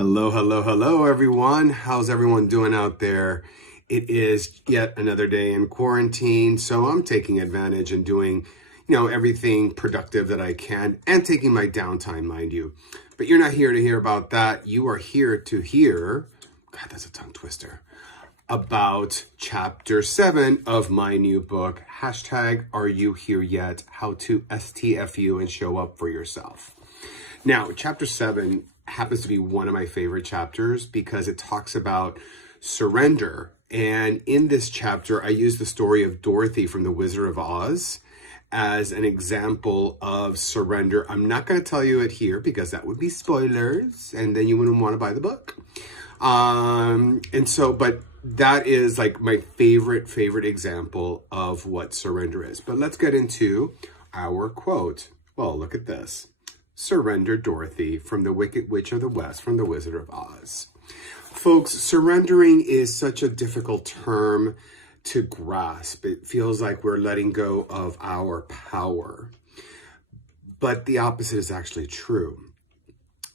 Hello, hello, hello, everyone. How's everyone doing out there? It is yet another day in quarantine, so I'm taking advantage and doing, everything productive that I can and taking my downtime, mind you. But you're not here to hear about that. You are here to hear, God, that's a tongue twister, about chapter 7 of my new book, #Are You Here Yet? How to STFU and Show Up for Yourself. Now, chapter 7 happens to be one of my favorite chapters because it talks about surrender. And in this chapter, I use the story of Dorothy from The Wizard of Oz as an example of surrender. I'm not going to tell you it here because that would be spoilers and then you wouldn't want to buy the book. But that is like my favorite example of what surrender is. But let's get into our quote. Well, look at this. Surrender, Dorothy, from the Wicked Witch of the West, from The Wizard of Oz. Folks, surrendering is such a difficult term to grasp. It feels like we're letting go of our power. But the opposite is actually true.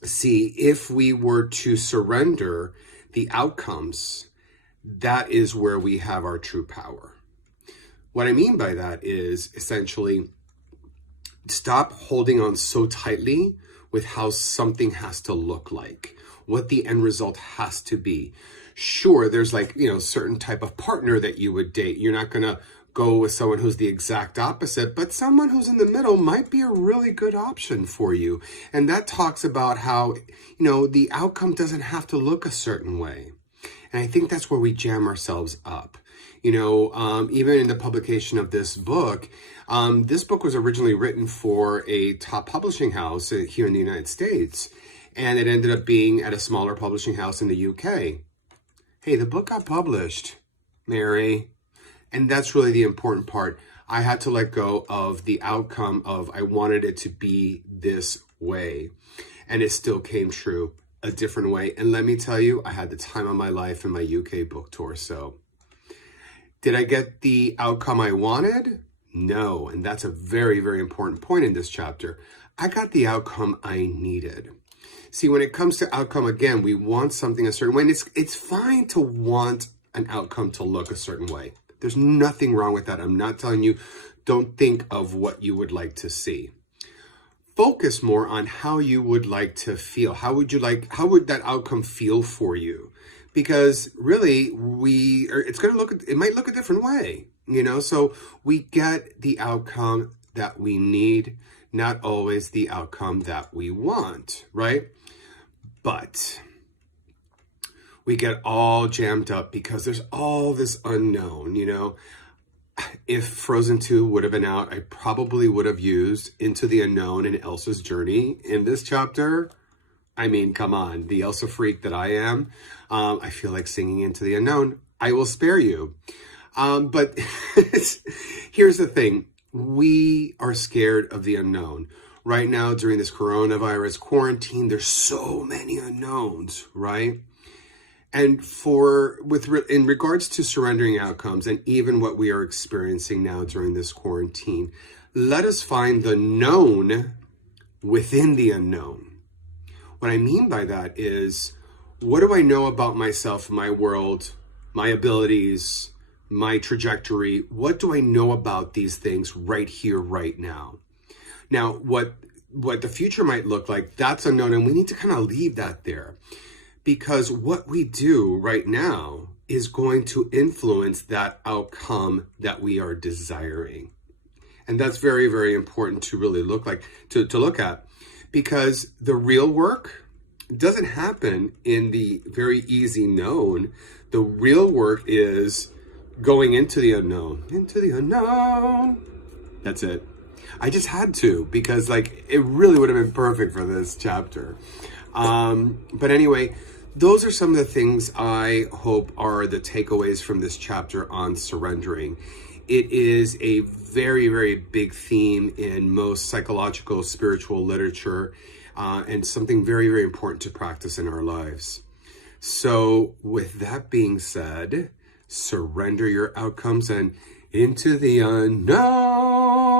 See, if we were to surrender the outcomes, that is where we have our true power. What I mean by that is essentially stop holding on so tightly with how something has to look like, what the end result has to be. Sure, there's certain type of partner that you would date. You're not going to go with someone who's the exact opposite, but someone who's in the middle might be a really good option for you. And that talks about how, the outcome doesn't have to look a certain way. And I think that's where we jam ourselves up. Even in the publication of this book was originally written for a top publishing house here in the United States, and it ended up being at a smaller publishing house in the UK. Hey, the book got published, Mary. And that's really the important part. I had to let go of the outcome of I wanted it to be this way. And it still came true a different way. And let me tell you, I had the time of my life in my UK book tour. So did I get the outcome I wanted? No. And that's a very, very important point in this chapter. I got the outcome I needed. See, when it comes to outcome, again, we want something a certain way. And it's fine to want an outcome to look a certain way. There's nothing wrong with that. I'm not telling you, don't think of what you would like to see. Focus more on how you would like to feel. How would that outcome feel for you? Because really, it might look a different way, so we get the outcome that we need, not always the outcome that we want, right? But we get all jammed up because there's all this unknown, If Frozen 2 would have been out, I probably would have used Into the Unknown and Elsa's Journey in this chapter. I mean, come on, the Elsa freak that I am. I feel like singing Into the Unknown. I will spare you. But here's the thing. We are scared of the unknown. Right now, during this coronavirus quarantine, there's so many unknowns, right? And in regards to surrendering outcomes and even what we are experiencing now during this quarantine, let us find the known within the unknown. What I mean by that is, what do I know about myself, my world, my abilities, my trajectory? What do I know about these things right here, right now? Now, what the future might look like, that's unknown, and we need to kind of leave that there. Because what we do right now is going to influence that outcome that we are desiring. And that's very, very important to really look at. Because the real work doesn't happen in the very easy known. The real work is going into the unknown. Into the unknown. That's it. I just had to because it really would have been perfect for this chapter. But anyway, those are some of the things I hope are the takeaways from this chapter on surrendering. It is a very, very big theme in most psychological, spiritual literature, and something very, very important to practice in our lives. So with that being said, surrender your outcomes and into the unknown.